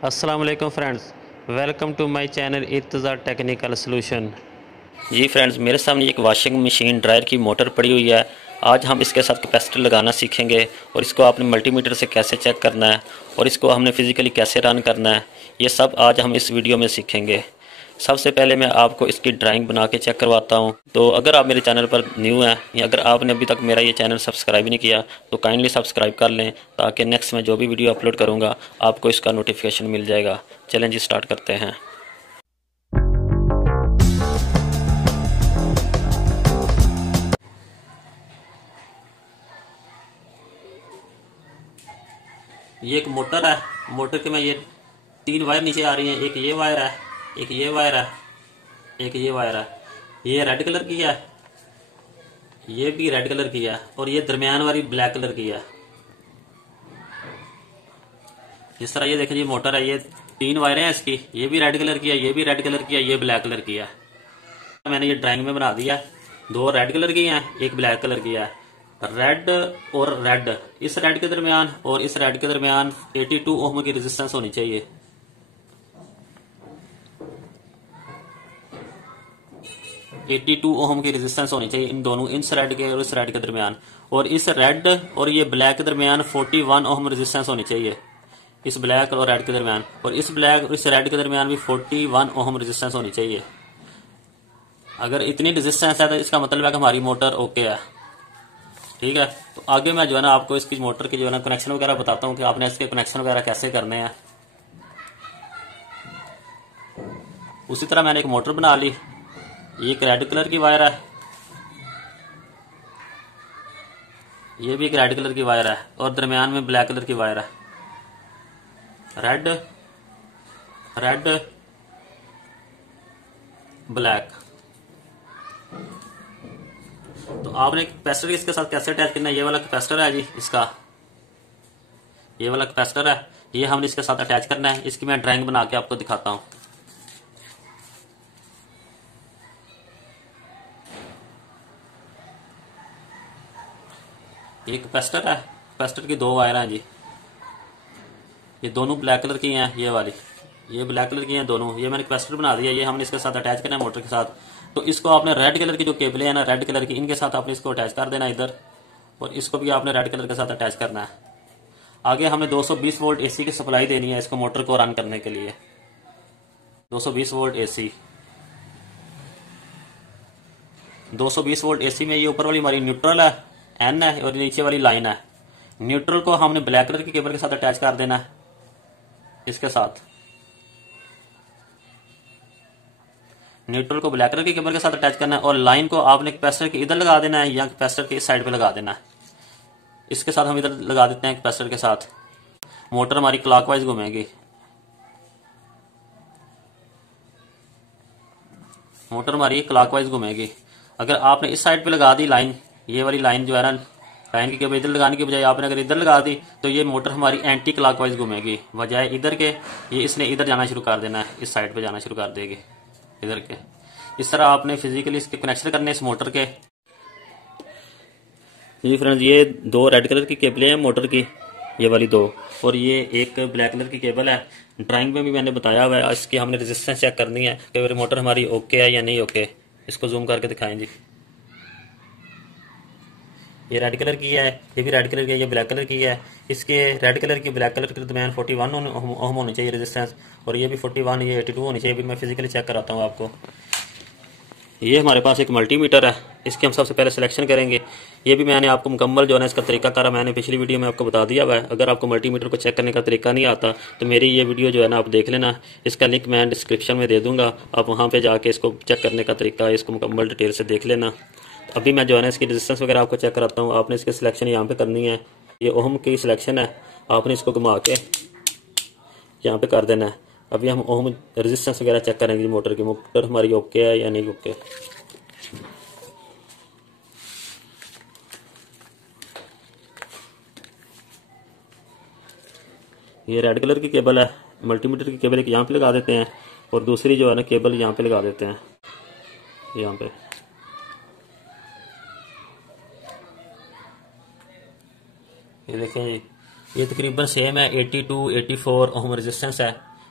अस्सलाम वालेकुम friends, welcome to my channel Irtaza technical solution. जी फ्रेंड्स, मेरे सामने एक वॉशिंग मशीन ड्रायर की मोटर पड़ी हुई है। आज हम इसके साथ कैपेसिटर लगाना सीखेंगे और इसको आपने मल्टीमीटर से कैसे चेक करना है और इसको हमने फिज़िकली कैसे रन करना है, ये सब आज हम इस वीडियो में सीखेंगे। सबसे पहले मैं आपको इसकी ड्राइंग बना के चेक करवाता हूँ। तो अगर आप मेरे चैनल पर न्यू हैं या अगर आपने अभी तक मेरा ये चैनल सब्सक्राइब नहीं किया तो काइंडली सब्सक्राइब कर लें, ताकि नेक्स्ट में जो भी वीडियो अपलोड करूँगा आपको इसका नोटिफिकेशन मिल जाएगा। चलें जी, स्टार्ट करते हैं। ये एक मोटर है। मोटर के में ये 3 वायर नीचे आ रही हैं। एक ये वायर है, एक ये वायर है, एक ये वायर है। ये रेड कलर की है, ये भी रेड कलर की है और ये दरमियान वाली ब्लैक कलर की है। जिस तरह ये देखें, ये मोटर है, ये 3 वायरें हैं इसकी। ये भी रेड कलर की है, ये भी रेड कलर की है, ये ब्लैक कलर की है। मैंने ये ड्राइंग में बना दिया। 2 रेड कलर की हैं, एक ब्लैक कलर की है। रेड और रेड, इस रेड के दरमियान और इस रेड के दरमियान 82 ओम की रेजिस्टेंस होनी चाहिए। ओम की रेजिस्टेंस होनी चाहिए इन दोनों, इस रेड के और इस रेड के दरमियान। और इस रेड और ये ब्लैक के दरमियान 41 ओम रेजिस्टेंस होनी चाहिए, इस ब्लैक और रेड के दरमियान। और इस ब्लैक और इस रेड के दरमियान भी 41 ओम रेजिस्टेंस होनी चाहिए। अगर इतनी रेजिस्टेंस है तो इसका मतलब है कि हमारी मोटर ओके है। ठीक है, तो आगे मैं जो है ना आपको इसकी मोटर के जो है ना कनेक्शन वगैरह बताता हूँ कि आपने इसके कनेक्शन वगैरह कैसे करने हैं। उसी तरह मैंने एक मोटर बना ली। ये एक रेड कलर की वायर है, ये भी एक रेड कलर की वायर है और दरमियान में ब्लैक कलर की वायर है। Red red black. तो आपने कैपेसिटर इसके साथ कैसे अटैच करना है। ये वाला कैपेसिटर है जी, इसका ये वाला कैपेसिटर है, ये हमने इसके साथ अटैच करना है। इसकी मैं ड्राइंग बना के आपको दिखाता हूं। ये कैपेसिटर है, कैपेसिटर की 2 वायर हैं जी। ये दोनों ब्लैक कलर की हैं, ये वाली ये ब्लैक कलर की हैं दोनों। ये मैंने कैपेसिटर बना दिया, ये हमने इसके साथ अटैच करना है मोटर के साथ। तो इसको आपने रेड कलर की जो केबलें हैं ना, रेड कलर की, इनके साथ आपने इसको अटैच कर देना इधर, और इसको भी आपने रेड कलर के साथ अटैच करना है। आगे हमें 220 वोल्ट एसी की सप्लाई देनी है इसको मोटर को रन करने के लिए। 220 वोल्ट एसी, 220 वोल्ट एसी में ये ऊपर वाली हमारी न्यूट्रल है, एन है, और नीचे वाली लाइन है। न्यूट्रल को हमने ब्लैक कलर की केबल के साथ अटैच कर देना है, इसके साथ। न्यूट्रल को ब्लैक कलर की केबल के साथ अटैच करना है और लाइन को आपने कैपेसिटर के इधर लगा देना है या कैपेसिटर के इस साइड पे लगा देना है। इसके साथ हम इधर लगा देते हैं कैपेसिटर के साथ। मोटर हमारी क्लॉकवाइज घूमेगी, मोटर हमारी क्लॉकवाइज घूमेगी। अगर आपने इस साइड पे लगा दी लाइन, ये वाली लाइन जो है ना, लाइन की केबल इधर लगाने की बजाय आपने अगर इधर लगा दी तो ये मोटर हमारी एंटी क्लॉकवाइज घूमेगी, बजाय इधर के ये इसने इधर जाना शुरू कर देना है, इस साइड पे जाना शुरू कर देगी इधर के। इस तरह आपने फिजिकली इसके कनेक्शन करने इस मोटर के। जी फ्रेंड्स, ये 2 रेड कलर की केबलें हैं मोटर की, ये वाली 2, और ये एक ब्लैक कलर की केबल है। ड्राइंग में भी मैंने बताया हुआ है, इसकी हमने रेजिस्टेंस चेक करनी है कि मोटर हमारी ओके है या नहीं ओके। इसको जूम करके दिखाएं जी। ये रेड कलर की है, ये भी रेड कलर की है, ये ब्लैक कलर की है। इसके रेड कलर की ब्लैक कलर के दरमियान 41 ओम होनी चाहिए रेजिस्टेंस, और ये भी 41, ये 82 होनी चाहिए। मैं फिजिकली चेक कराता हूँ आपको। ये हमारे पास एक मल्टीमीटर है, इसकी हम सबसे पहले सिलेक्शन करेंगे। ये भी मैंने आपको मुकम्मल जो है ना इसका तरीका करा, मैंने पिछली वीडियो में आपको बता दिया हुआ है। अगर आपको मल्टीमीटर को चेक करने का तरीका नहीं आता तो मेरी ये वीडियो जो है ना आप देख लेना, इसका लिंक मैं डिस्क्रिप्शन में दे दूंगा। आप वहाँ पे जाके इसको चेक करने का तरीका, इसको मुकम्मल डिटेल से देख लेना। अभी मैं जो है ना इसकी रेजिस्टेंस वगैरह आपको चेक कराता हूँ। आपने इसकी सिलेक्शन यहाँ पे करनी है, ये ओम की सिलेक्शन है, आपने इसको घुमा के यहाँ पे कर देना है। अभी हम ओम रेजिस्टेंस वगैरह चेक करेंगे मोटर की, मोटर हमारी ओके है या नहीं ओके। ये रेड कलर की केबल है, मल्टीमीटर की केबल एक यहाँ पे लगा देते हैं और दूसरी जो है ना केबल यहाँ पे लगा देते हैं, यहाँ पे। ये देखें जी, ये तकरीबन सेम है, 82 84 ओम रेजिस्टेंस है।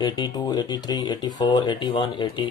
83، 84، 81، 80